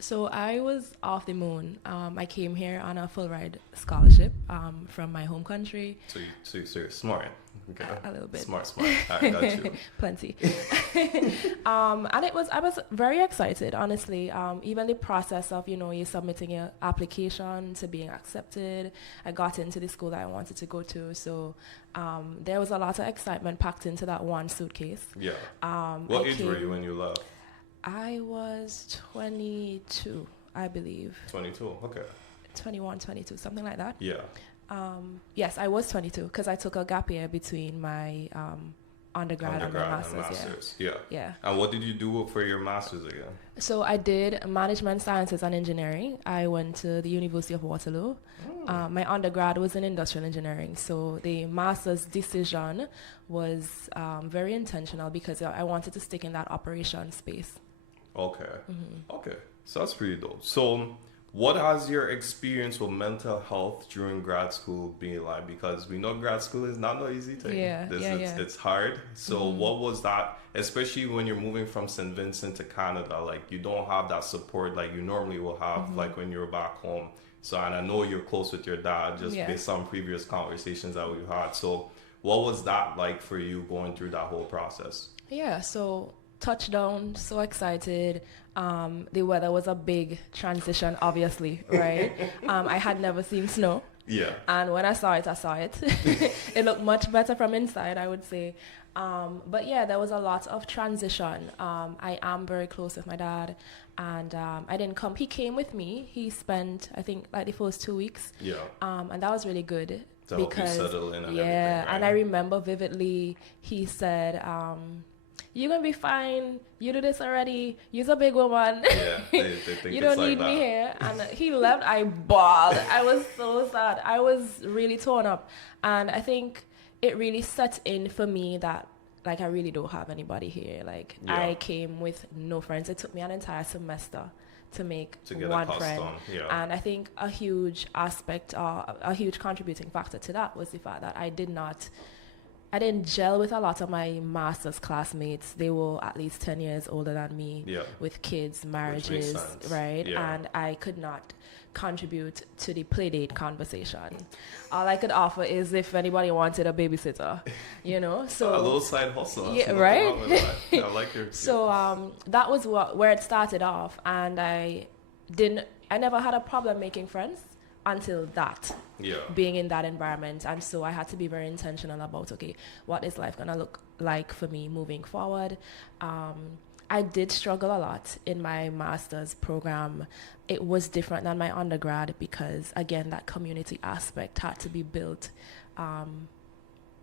So I was off the moon. I came here on a full ride scholarship from my home country. So you're smart. Okay. A little bit. Smart. I got you. Plenty. And I was very excited, honestly. Even the process of, you submitting your application to being accepted. I got into the school that I wanted to go to. So there was a lot of excitement packed into that one suitcase. Yeah. What age were you when you left? I was 22, I believe. 22. Okay. 21, 22, something like that. Yeah. Yes, I was 22 because I took a gap year between my undergrad and my master's. Yeah. Yeah. And what did you do for your master's again? So I did management sciences and engineering. I went to the University of Waterloo. My undergrad was in industrial engineering. So the master's decision was very intentional because I wanted to stick in that operation space. Okay. Okay. So that's pretty dope. So what has your experience with mental health during grad school been like? Because we know grad school is not an easy thing. It's hard. So what was that, especially when you're moving from St. Vincent to Canada, like you don't have that support like you normally will have like when you're back home. So, and I know you're close with your dad just based on previous conversations that we've had. So what was that like for you going through that whole process? Yeah, so touchdown, so excited. The weather was a big transition, obviously, right? I had never seen snow. Yeah. And when I saw it, It looked much better from inside, I would say. But yeah, there was a lot of transition. I am very close with my dad, and I didn't come. He came with me. He spent, I think, like the first 2 weeks. Yeah. And that was really good. To help you settle in and everything, right? And I remember vividly, he said, you're going to be fine. You do this already. You're a big woman. Yeah, they think you don't like need that. me here. And he left. I bawled. I was so sad. I was really torn up. And I think it really set in for me that, like, I really don't have anybody here. Like, I came with no friends. It took me an entire semester to make one friend. Yeah. And I think a huge aspect, a huge contributing factor to that was the fact that I didn't gel with a lot of my master's classmates. They were at least 10 years older than me, with kids, marriages, right? Yeah. And I could not contribute to the playdate conversation. All I could offer is if anybody wanted a babysitter, So a little side hustle. Yeah, right. I like your. So that was where it started off, and I never had a problem making friends until that. Yeah. Being in that environment. And so I had to be very intentional about, okay, what is life gonna look like for me moving forward? I did struggle a lot in my master's program. It was different than my undergrad because, again, that community aspect had to be built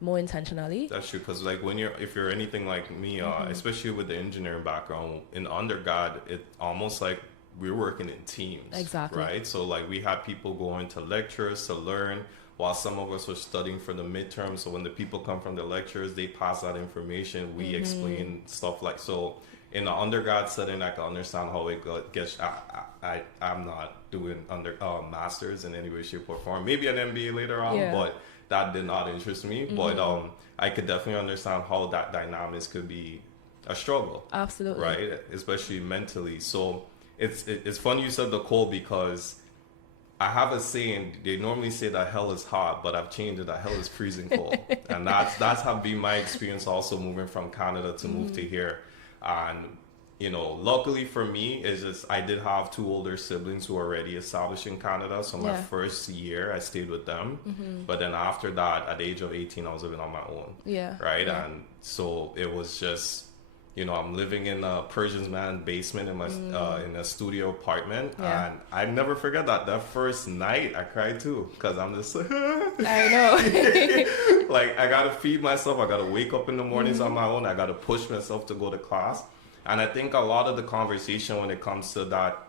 more intentionally. That's true, because like if you're anything like me, especially with the engineering background, in undergrad, it almost like we're working in teams. Exactly. Right? So like we had people going to lectures to learn while some of us were studying for the midterm. So when the people come from the lectures, they pass that information. We explain stuff like, so in the undergrad setting, I can understand how it gets. I'm not doing masters in any way, shape, or form. Maybe an MBA later on, but that did not interest me. But I could definitely understand how that dynamics could be a struggle. Absolutely. Right? Especially mentally. So it's funny you said the cold, because I have a saying. They normally say that hell is hot, but I've changed it that hell is freezing cold. And that's have been my experience also moving from Canada to move to here. And luckily for me, is just I did have two older siblings who were already established in Canada. So my first year I stayed with them. But then after that, at the age of 18, I was living on my own. Yeah. Right. Yeah. And so it was just, I'm living in a Persian man's basement in my in a studio apartment, and I never forget that first night I cried too, because I'm just I know. like I gotta feed myself, I gotta wake up in the mornings on my own, I gotta push myself to go to class. And I think a lot of the conversation when it comes to that,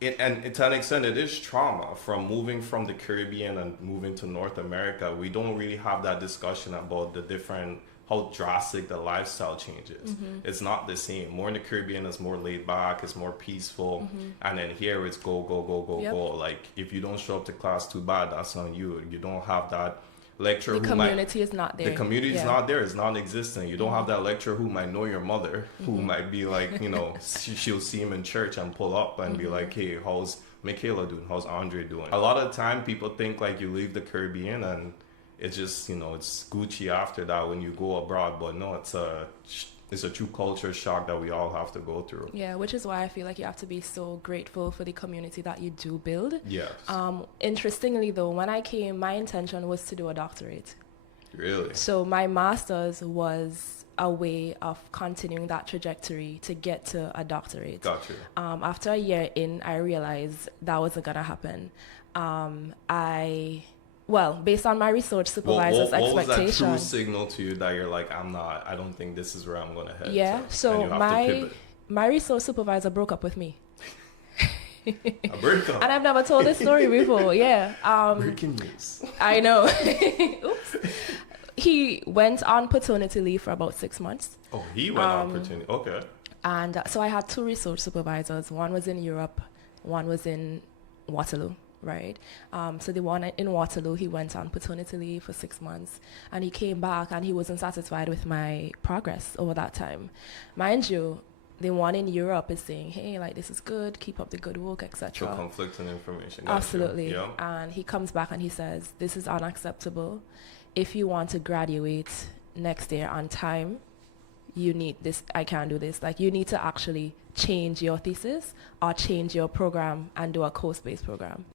and to an extent it is trauma from moving from the Caribbean and moving to North America. We don't really have that discussion about the different, how drastic the lifestyle changes. It's not the same. More in the Caribbean, it's more laid back, it's more peaceful. And then here it's go. Like if you don't show up to class, too bad, that's on you. You don't have that lecturer the community is not there. The community is not there. It's non-existent. You don't have that lecturer who might know your mother, who might be like, you know, she'll see him in church and pull up and be like, hey, how's Mikhailla doing? How's Andre doing? A lot of the time people think like you leave the Caribbean and it's just, you know, it's Gucci after that when you go abroad. But no, it's a true culture shock that we all have to go through. Yeah, which is why I feel like you have to be so grateful for the community that you do build. Yes. Interestingly, though, when I came, my intention was to do a doctorate. Really? So my master's was a way of continuing that trajectory to get to a doctorate. Gotcha. After a year in, I realized that wasn't going to happen. Based on my research supervisor's expectation. What was that true signal to you that you're like, I don't think this is where I'm going to head? Yeah, so my resource supervisor broke up with me. A breakup? And I've never told this story before, yeah. Breaking news. I know. Oops. He went on paternity leave for about 6 months. Oh, he went on paternity, okay. And so I had 2 research supervisors. One was in Europe, one was in Waterloo. Right. So the one in Waterloo, he went on paternity leave for 6 months and he came back and he wasn't satisfied with my progress over that time. Mind you, the one in Europe is saying, hey, like, this is good, keep up the good work, etc. So conflicting information. Absolutely. Yeah. And he comes back and he says, this is unacceptable. If you want to graduate next year on time, you need this, I can't do this. Like, you need to actually change your thesis or change your program and do a course-based program.